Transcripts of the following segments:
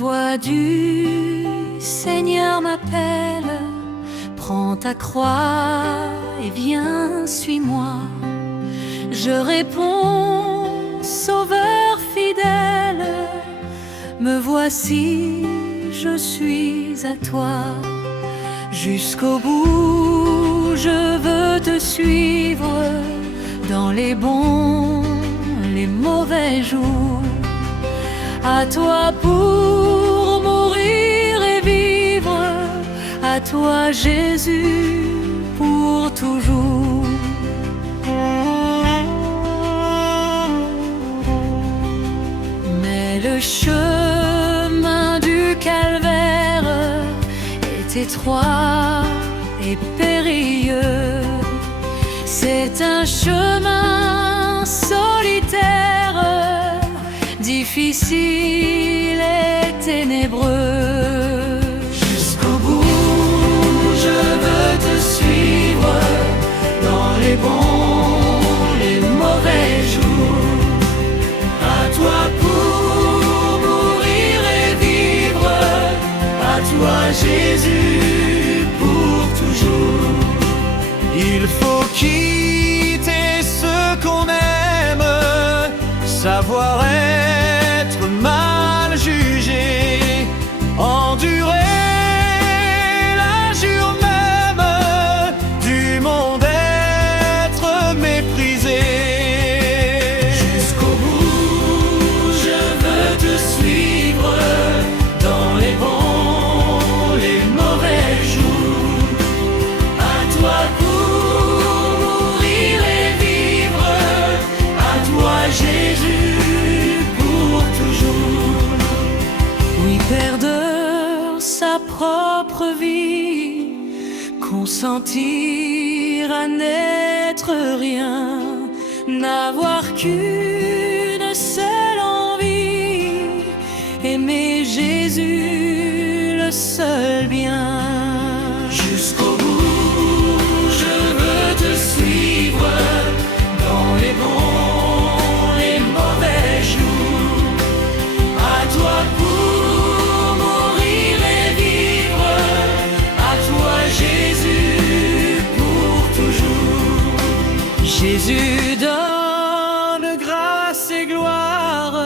voix du Seigneur m'appelle, prends ta croix et viens, suis-moi. Je réponds, Sauveur fidèle, me voici, je suis à toi. Jusqu'au bout, je veux te suivre, dans les bons, les mauvais jours. À toi pour mourir et vivre, à toi Jésus pour toujours. Mais le chemin du calvaire est étroit et périlleux. C'est un chemin solitaire, difficile et ténébreux. Jusqu'au bout, je veux te suivre, dans les bons, les mauvais jours. À toi pour mourir et vivre, à toi Jésus pour toujours. Il faut quitter ce qu'on aime, savoir être mal jugé, endurer l'injure même du monde, être méprisé. Jusqu'au bout, je veux te suivre, dans les bons, les mauvais jours. À toi pour mourir et vivre, à toi Jésus pour toujours. Oui, perdre sa propre vie, consentir à n'être rien, n'avoir qu'une seule envie, aimer Jésus, le seul bien. Jusqu'au bout, je veux te suivre, dans les bons, les mauvais jours. À toi pour mourir et vivre, à toi Jésus pour toujours. Jésus donne grâce et gloire,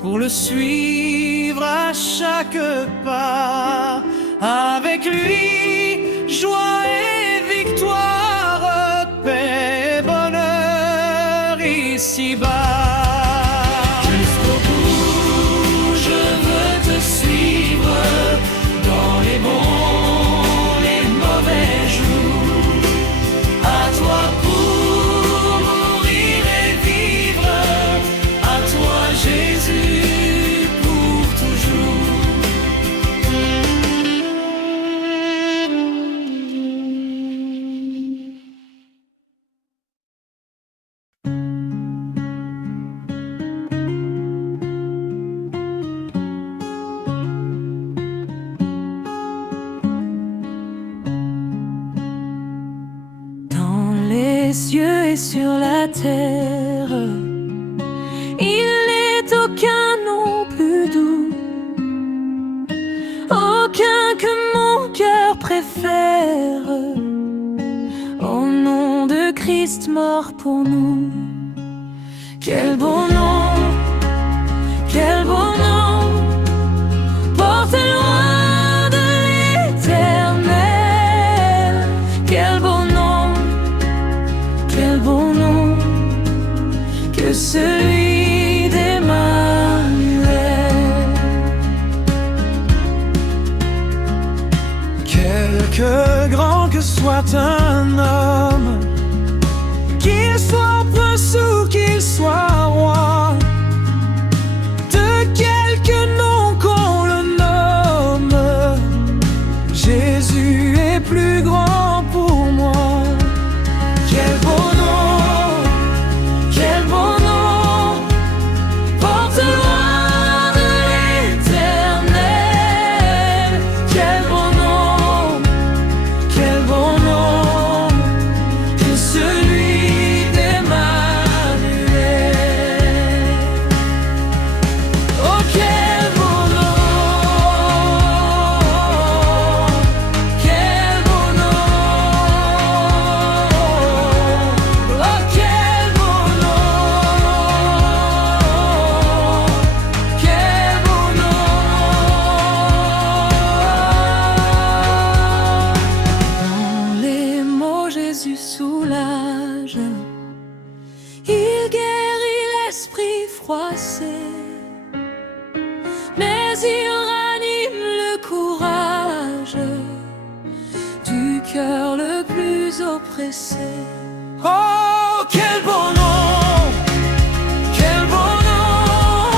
pour le suivre à chaque pas. Avec lui, joie et victoire, paix et bonheur ici-bas. Jusqu'au bout, je veux te suivre, dans les bons, les mauvais jours. À toi pour mourir et vivre, à toi Jésus pour toujours. Dans les cieux et sur la terre, il n'est aucun nom plus doux, aucun que mon cœur préfère, au nom de Christ mort pour nous. Quel beau nom, quel beau nom, porté loin de l'éternel. Quel beau nom, quel beau nom, que celui d'Emmanuel. Quelque grand que soit un homme, qu'il soit prince ou qu'il soit roi, de quelque nom qu'on le nomme, Jésus est plus grand pour moi. Quel beau nom, quel beau nom, porte loin de l'éternel. Quel beau nom, froissé, mais il ranime le courage du cœur le plus oppressé. Oh, quel beau nom, quel beau nom,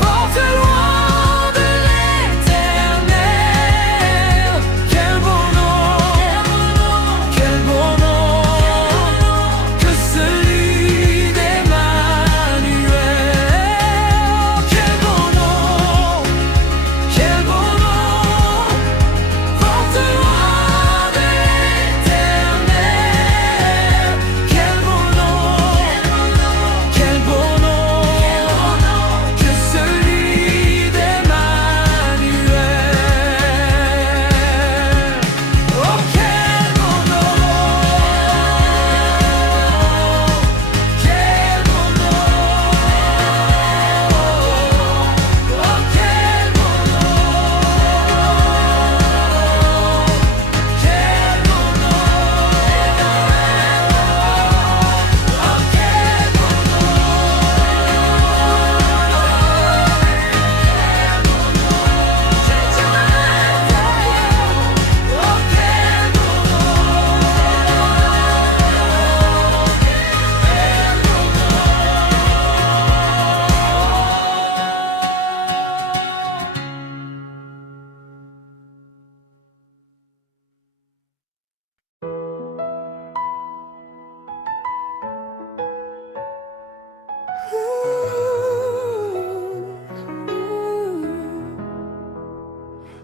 porte loin de l'éternel. Quel beau nom, que celui d'Emmanuel. Quel beau nom, porte loin de l'éternel. Quel beau nom, que celui d'Emmanuel. Oh, quel beau nom, quel beau nom. Oh, quel beau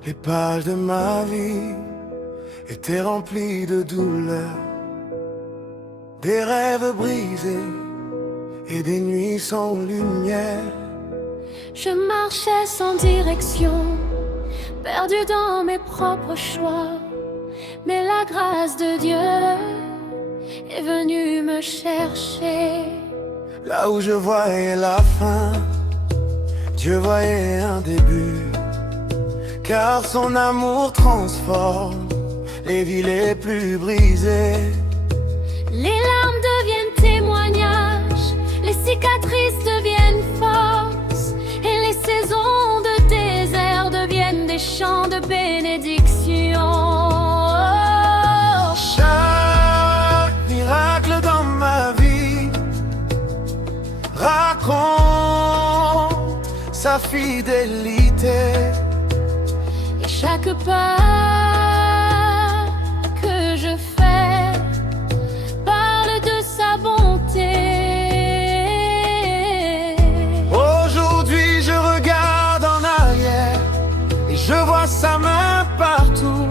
Les pages de ma vie étaient remplies de douleurs, des rêves brisés et des nuits sans lumière. Je marchais sans direction, perdu dans mes propres choix. Mais la grâce de Dieu est venue me chercher. Là où je voyais la fin, Dieu voyait un début. Car son amour transforme les vies les plus brisées. Les larmes deviennent témoignages, les cicatrices deviennent force, et les saisons de désert deviennent des chants de bénédiction. Chaque miracle dans ma vie raconte sa fidélité. Et chaque pas que je fais parle de sa bonté. Aujourd'hui je regarde en arrière et je vois sa main partout.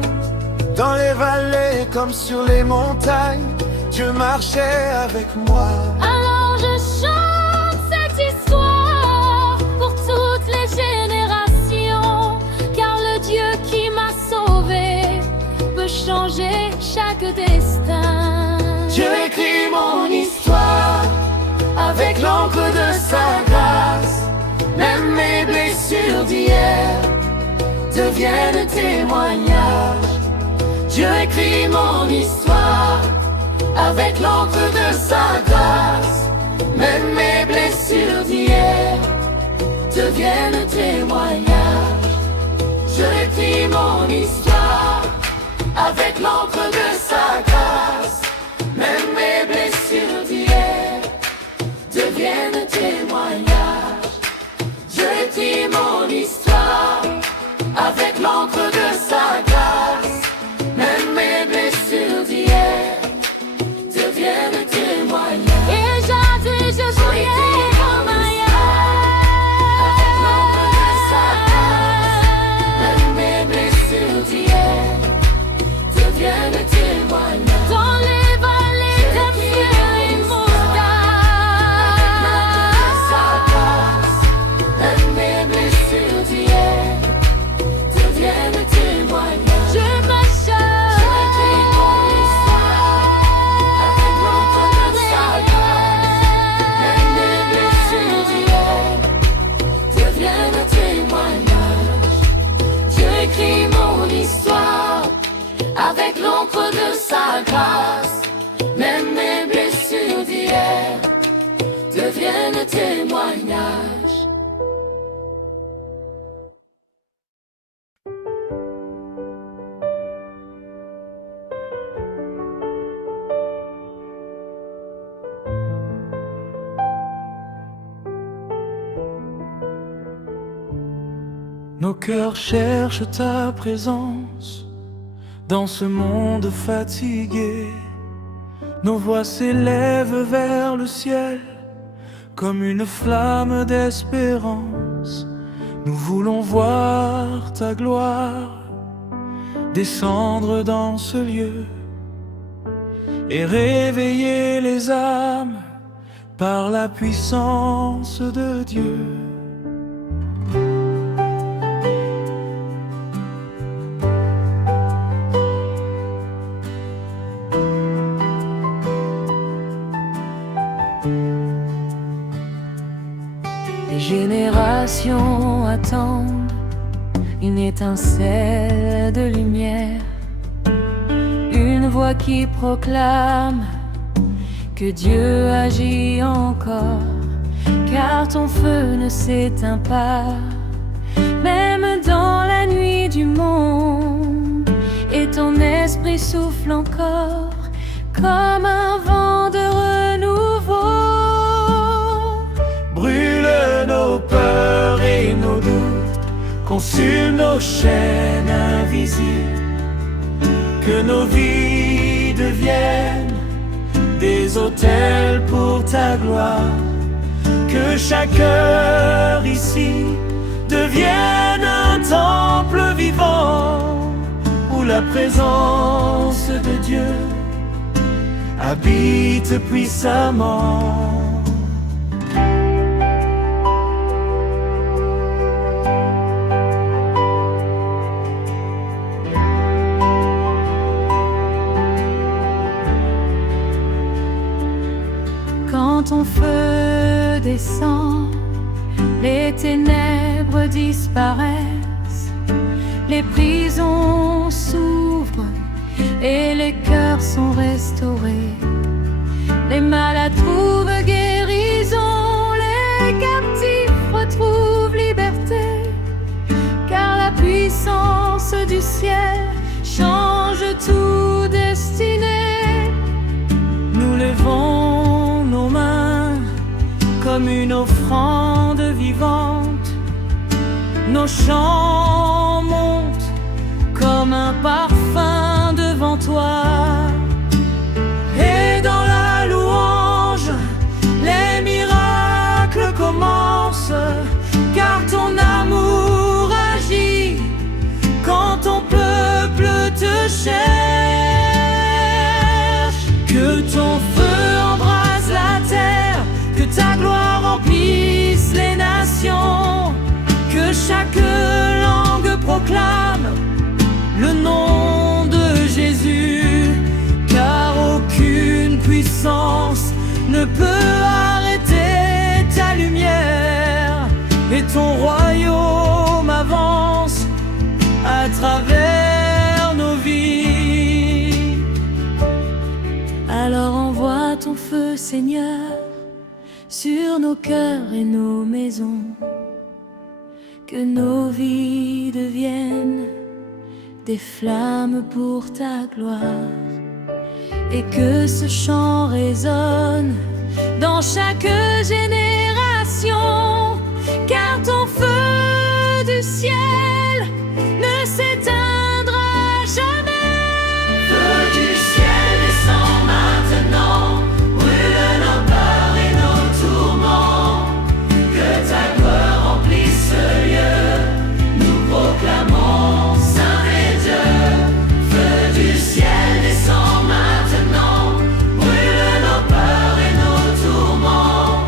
Dans les vallées comme sur les montagnes, Dieu marchait avec moi. Alors je chante cette histoire pour toutes les générations, car le Dieu qui m'a sauvé peut changer chaque destin. Dieu écrit mon histoire avec l'encre de sa grâce. Même mes blessures d'hier deviennent témoignages. Dieu écrit mon histoire avec l'encre de sa grâce. Même mes blessures d'hier deviennent témoignages. Dieu écrit mon histoire avec l'encre de sa grâce. Même mes blessures d'hier deviennent témoignages. Dieu écrit mon histoire avec l'encre de sa grâce. Même mes blessures d'hier deviennent témoignages. Et jadis je jouais comme avec l'encre de sa grâce. Même mes blessures d'hier deviennent témoignages. dans les vallées de pierre immortelle. Même mes blessures d'hier deviennent témoignages. Je m'achète J'écris mon histoire avec l'encre de sa grâce. Même mes blessures d'hier deviennent témoignages. J'écris mon histoire avec l'encre de sa grâce. Même mes blessures d'hier deviennent deviennent témoignages. Nos cœurs cherchent ta présence dans ce monde fatigué. Nos voix s'élèvent vers le ciel comme une flamme d'espérance. Nous voulons voir ta gloire descendre dans ce lieu et réveiller les âmes par la puissance de Dieu. Les générations attendent une étincelle de lumière, une voix qui proclame que Dieu agit encore, car ton feu ne s'éteint pas, même dans la nuit du monde, et ton esprit souffle encore comme un vent de renouveau. Brûle nos peurs et nos doutes, consume nos chaînes invisibles, que nos vies deviennent des autels pour ta gloire, que chaque heure ici devienne un temple vivant où la présence de Dieu habite puissamment. Quand ton feu descend, les ténèbres disparaissent, les prisons s'ouvrent et les cœurs sont restaurés. Les malades trouvent guérison, les captifs retrouvent liberté, car la puissance du ciel change tout destinée. Nous levons nos mains comme une offrande vivante, nos chants montent comme un parfum devant toi. Et dans la louange, les miracles commencent, car ton amour agit quand ton peuple te cherche. Que ton feu embrase la terre, que ta gloire remplisse les nations, que chaque langue proclame le nom de Jésus, car aucune puissance ne peut arrêter ta lumière, et ton royaume avance à travers nos vies. Alors envoie ton feu, Seigneur, sur nos cœurs et nos maisons, que nos vies deviennent des flammes pour ta gloire, et que ce chant résonne dans chaque génération, car ton feu du ciel ne s'éteindra jamais. Feu du ciel descend maintenant, brûle nos peurs et nos tourments, que ta gloire remplisse ce lieu, nous proclamons Saint et Dieu. Feu du ciel descend maintenant, brûle nos peurs et nos tourments,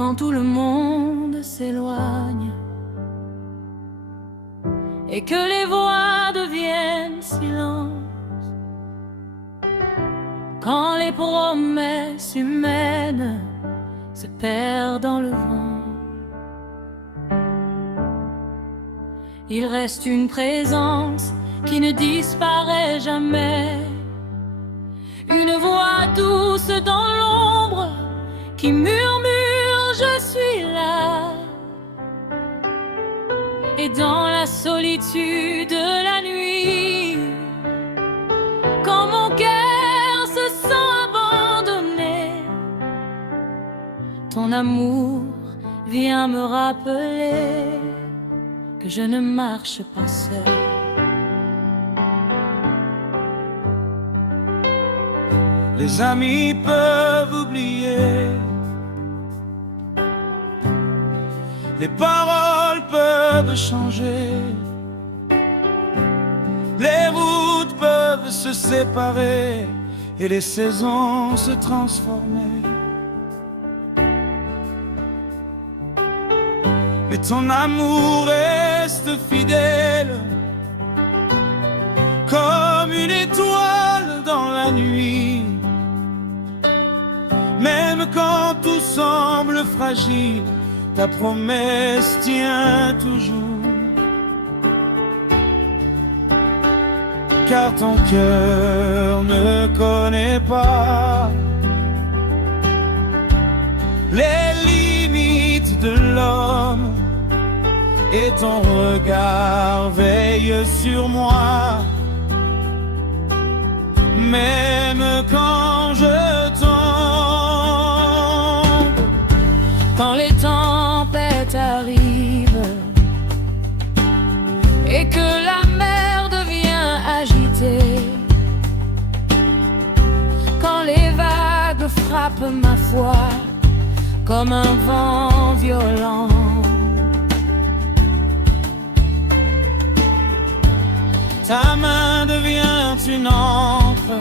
quand tout le monde s'éloigne et que les voix deviennent silence, quand les promesses humaines se perdent dans le vent, il reste une présence qui ne disparaît jamais, une voix douce dans l'ombre qui murmure je suis là. Et dans la solitude de la nuit, quand mon cœur se sent abandonné, ton amour vient me rappeler que je ne marche pas seul. Les amis peuvent oublier, les paroles peuvent changer, les routes peuvent se séparer et les saisons se transformer. Mais ton amour reste fidèle, comme une étoile dans la nuit. Même quand tout semble fragile, ta promesse tient toujours. Car ton cœur ne connaît pas les limites de l'homme, et ton regard veille sur moi. Même quand je tombe, quand les tempêtes arrivent et que la mer devient agitée, quand les vagues frappent ma foi comme un vent violent, ta main devient une encre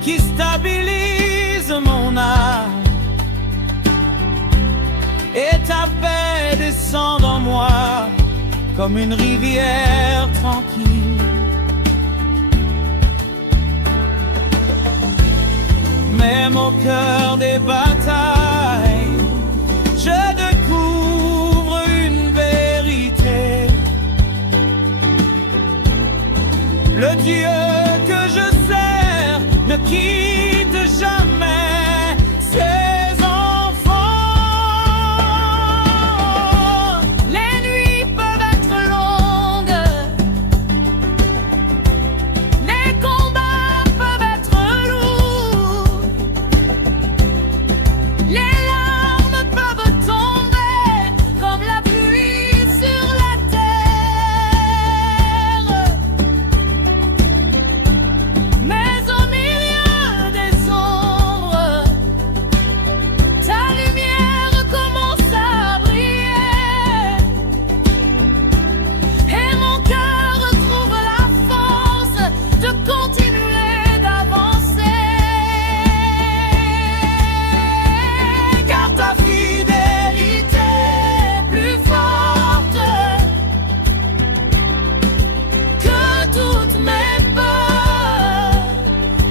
qui stabilise mon âme, et ta paix descend en moi comme une rivière tranquille. Même au cœur des batailles, je découvre une vérité. Le Dieu que je sers ne quitte jamais ses enfants. les nuits peuvent être longues, les combats peuvent être lourds, les larmes peuvent tomber comme la pluie sur la terre, mais au milieu des ombres, ta lumière commence à briller, et mon cœur retrouve la force de continuer d'avancer. Car ta fidélité est plus forte Que toutes mes peurs,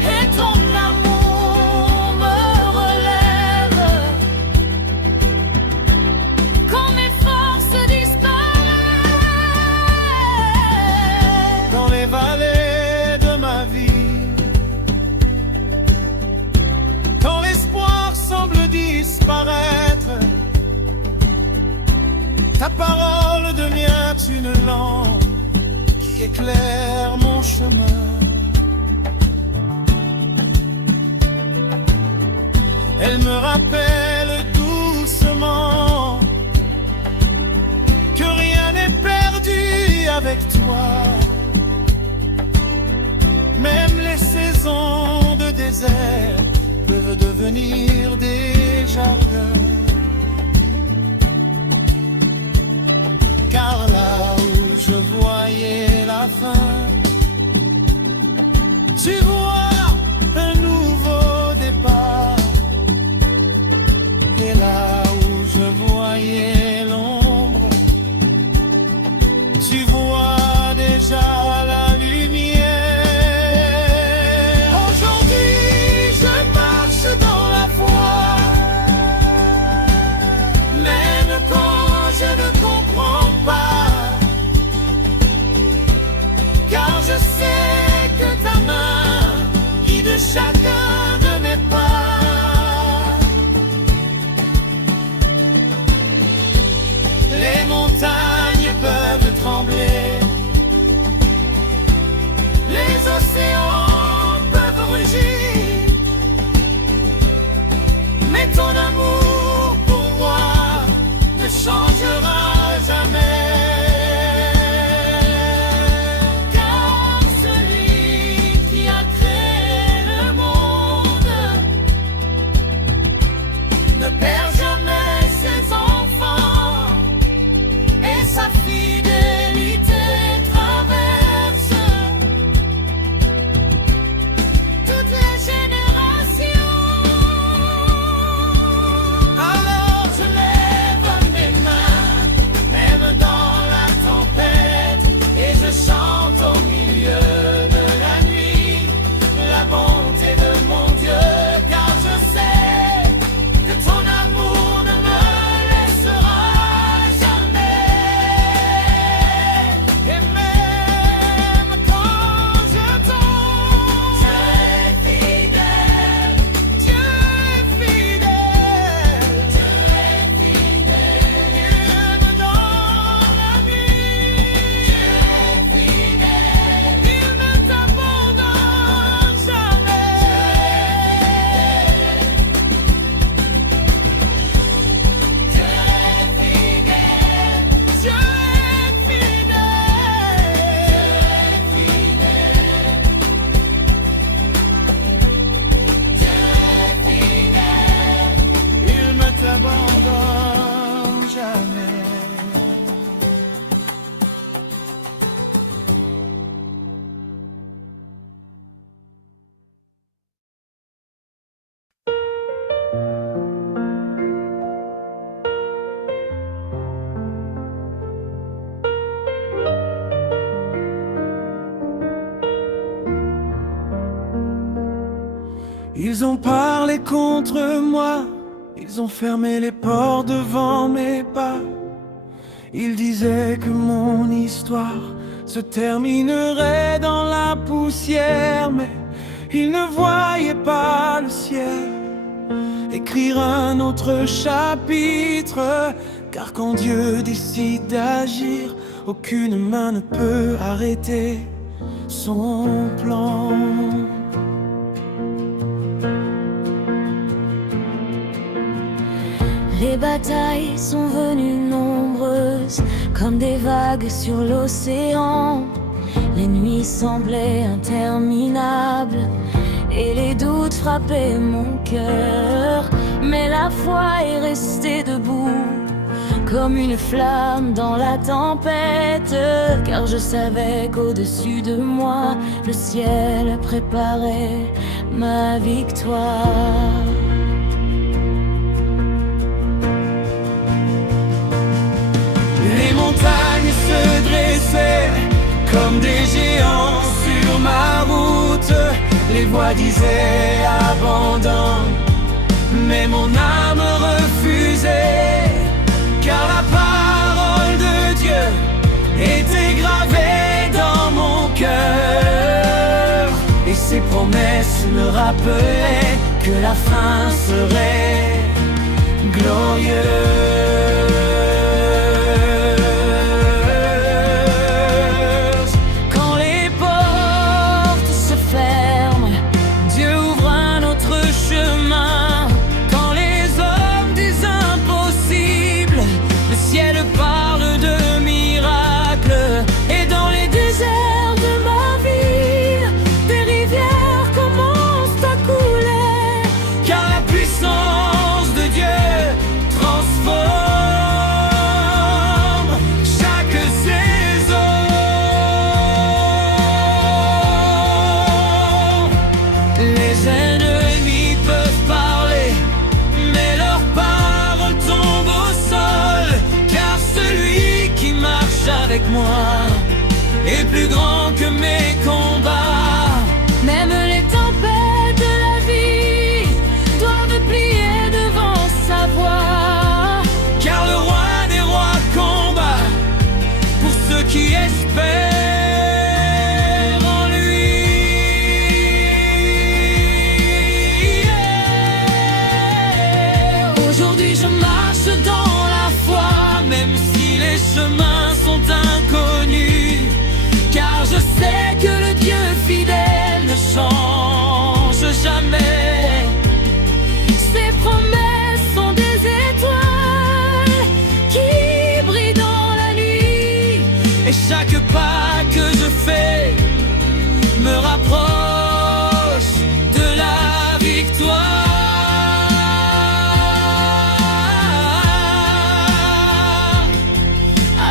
et ton amour me relève. Quand mes forces disparaissent, dans les vallées de ma vie, quand l'espoir semble disparaître, ta parole devient une lampe qui éclaire mon chemin. Elle me rappelle doucement que rien n'est perdu avec toi. Même les saisons de désert peuvent devenir des jardins. Car là où je voyais la fin, tu vois un nouveau départ. tu vois déjà la lumière. Aujourd'hui, je marche dans la foi, même quand je ne comprends pas, car je sais que ta main guide chacun de mes pas. Les montagnes peuvent trembler, les océans peuvent rugir, mais ton amour pour moi ne changera jamais. Car celui qui a créé le monde ne perd jamais ses enfants, et sa fidélité traverse toutes les générations. Alors je lève mes mains, même dans la tempête, et je chante au milieu de la nuit la bonté de mon Dieu, car je sais que ton amour ne me laissera jamais. Et même quand je tombe, Dieu est fidèle, Dieu est fidèle, Dieu est fidèle. Il me donne la vie, Dieu est fidèle, il ne t'abandonne jamais. Dieu est fidèle, Dieu est fidèle, il ne t'abandonne jamais. Ils ont parlé contre moi, ils ont fermé les portes devant mes pas. Ils disaient que mon histoire se terminerait dans la poussière, mais ils ne voyaient pas le ciel écrire un autre chapitre. Car quand Dieu décide d'agir, aucune main ne peut arrêter son plan. Les batailles sont venues nombreuses, comme des vagues sur l'océan. Les nuits semblaient interminables, et les doutes frappaient mon cœur. Mais la foi est restée debout, comme une flamme dans la tempête. Car je savais qu'au-dessus de moi, le ciel préparait ma victoire. Les montagnes se dressaient comme des géants sur ma route. Les voix disaient abandonne, mais mon âme refusait. Car la parole de Dieu était gravée dans mon cœur, et ses promesses me rappelaient que la fin serait glorieuse. Quand les portes se ferment, Dieu ouvre un autre chemin. Quand les hommes disent impossible, le ciel parle de miracles. Et dans les déserts de ma vie, des rivières commencent à couler. Car la puissance de Dieu transforme avec moi est plus grand que mes combats. Même les tempêtes de la vie doivent plier devant sa voix. Car le roi des rois combat pour ceux qui espèrent en lui. Aujourd'hui je marche dans la foi, Même si les chemins sont inconnus, car je sais que le Dieu fidèle ne change jamais. ses promesses sont des étoiles qui brillent dans la nuit. Et chaque pas que je fais me rapproche de la victoire.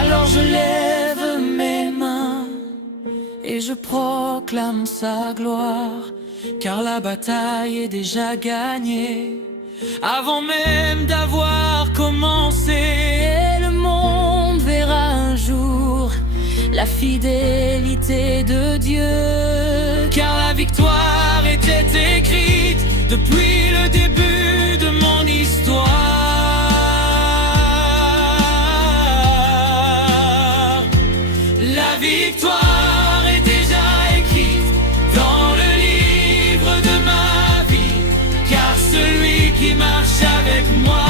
Alors je lève mes mains et je proclame sa gloire, Car la bataille est déjà gagnée avant même d'avoir commencé. et le monde verra un jour la fidélité de Dieu. Car la victoire était écrite depuis le début de mon histoire. La victoire est déjà écrite dans le livre de ma vie. Car celui qui marche avec moi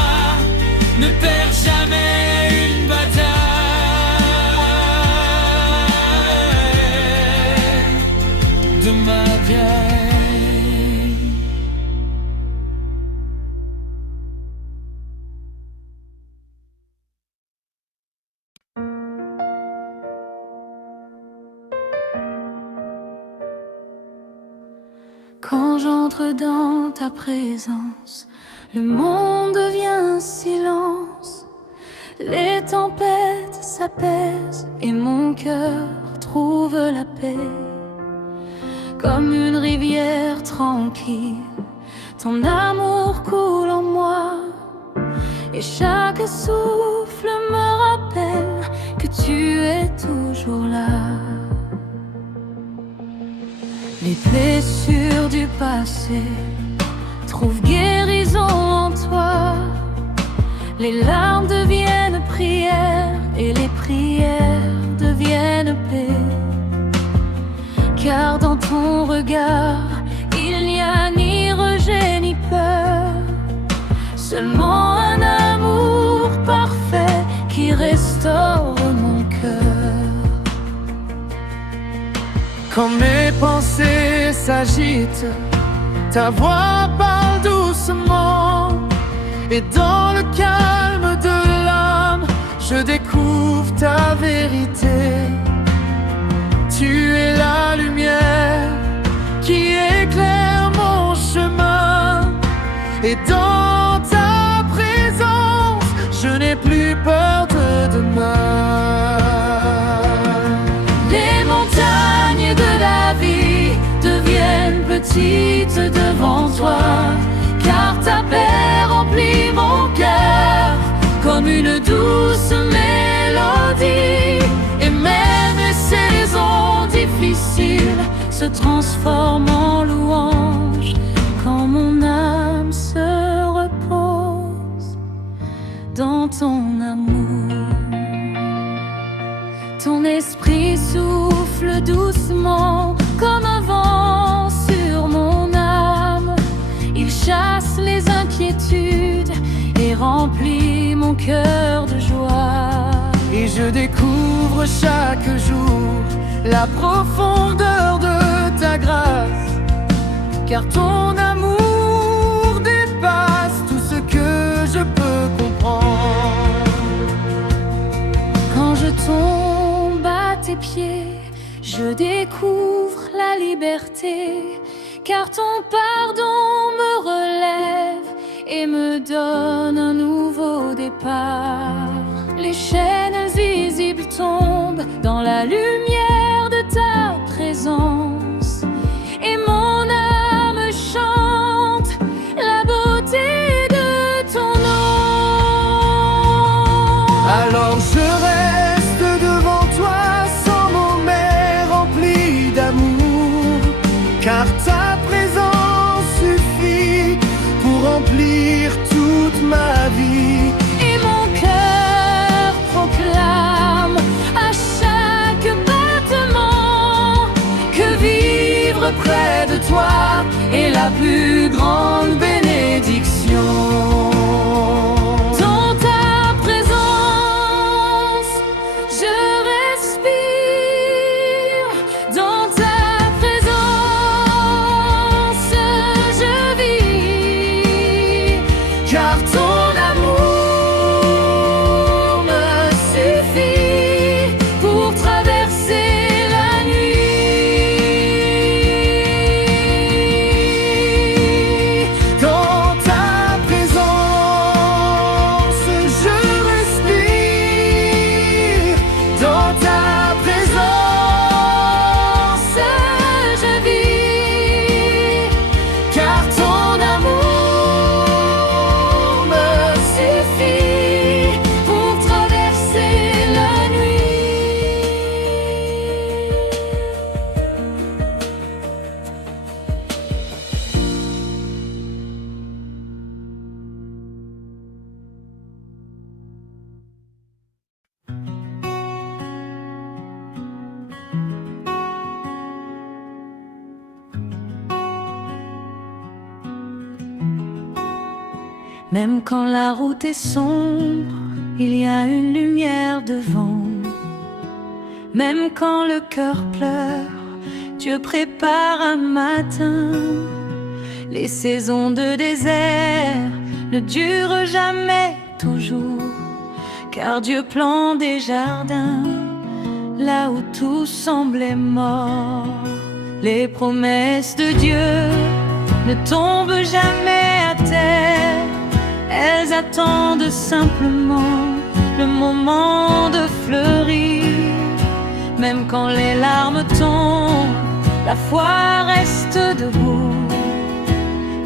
ne perd jamais une bataille de ma vie. Quand j'entre dans ta présence, le monde devient silence. Les tempêtes s'apaisent et mon cœur trouve la paix. Comme une rivière tranquille, ton amour coule en moi. Et chaque souffle me rappelle que tu es toujours là. Les blessures du passé trouvent guérison en toi. Les larmes deviennent prières et les prières deviennent paix. Car dans ton regard, il n'y a ni rejet ni peur, seulement un amour parfait qui restaure mon cœur. Quand mes pensées s'agitent, ta voix parle doucement. Et dans le calme de l'âme, je découvre ta vérité. Tu es la lumière qui éclaire mon chemin. Et dans ta présence, je n'ai plus peur de demain. Les montagnes de la vie deviennent petites devant toi, car ta paix remplit mon cœur comme une douce mélodie. Et même les saisons difficiles se transforment en louange quand mon âme se repose dans ton amour. Ton esprit souffle doucement comme un vent sur mon âme. Il chasse les inquiétudes et remplit mon cœur de joie. Et je découvre chaque jour la profondeur de ta grâce. Car ton amour dépasse tout ce que je peux comprendre. Quand je tombe à tes pieds, je découvre la liberté. Car ton pardon me relève et me donne un nouveau départ. Les chaînes invisibles tombent dans la lumière de ta présence. Et mon âme chante la beauté de ton nom. Alors je reste devant toi car ta présence suffit pour remplir toute ma vie. Et mon cœur proclame à chaque battement que vivre près de toi est la plus grande bénédiction. Dans ta présence, je respire. Dans ta présence, je vis. Car ton amour me suffit Pour traverser la nuit. dans ta présence, je respire. Dans ta présence, Je vis. car ton amour me suffit Pour traverser la nuit. Même quand la route est sombre, il y a une lumière devant. Même quand le cœur pleure, Dieu prépare un matin. Les saisons de désert ne durent jamais toujours, car Dieu plante des jardins là où tout semblait mort. Les promesses de Dieu ne tombent jamais à terre. Elles attendent simplement le moment de fleurir. Même quand les larmes tombent, la foi reste debout,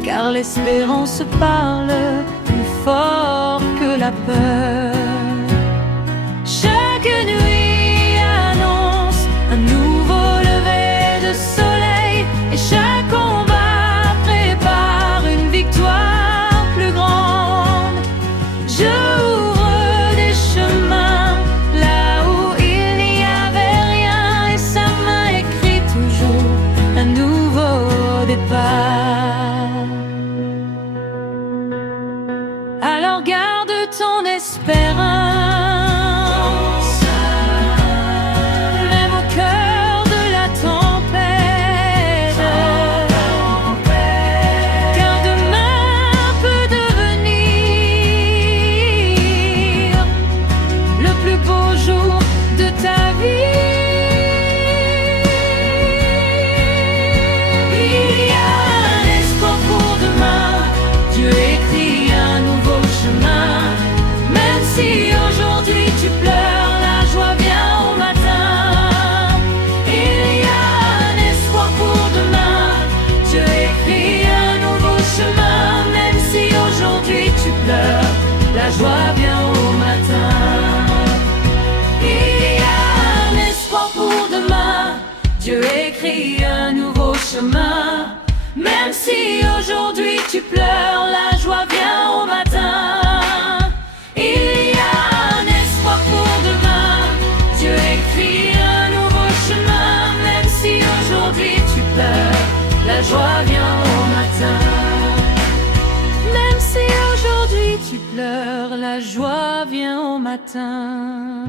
car l'espérance parle plus fort que la peur. Chaque nuit annonce un nouveau lever de soleil, et chaque combat prépare une victoire plus grande. J'ouvre des chemins là où il n'y avait rien, et sa main écrit toujours un nouveau départ. Alors garde ton espérance, même au cœur de la tempête, car demain peut devenir le plus beau jour de ta vie. Il y a un espoir pour demain, Dieu écrit un nouveau chemin. Même si aujourd'hui tu pleures, la joie vient au matin. Il y a un espoir pour demain, Dieu écrit un nouveau chemin. Même si aujourd'hui tu pleures, la joie vient au matin. Il y a un espoir pour demain, Dieu écrit un nouveau chemin. Même si aujourd'hui tu pleures, la joie vient au matin. Il y a un espoir pour demain, Dieu écrit un nouveau chemin. Même si aujourd'hui tu pleures, la joie vient au matin. Même si aujourd'hui tu pleures, la joie vient au matin.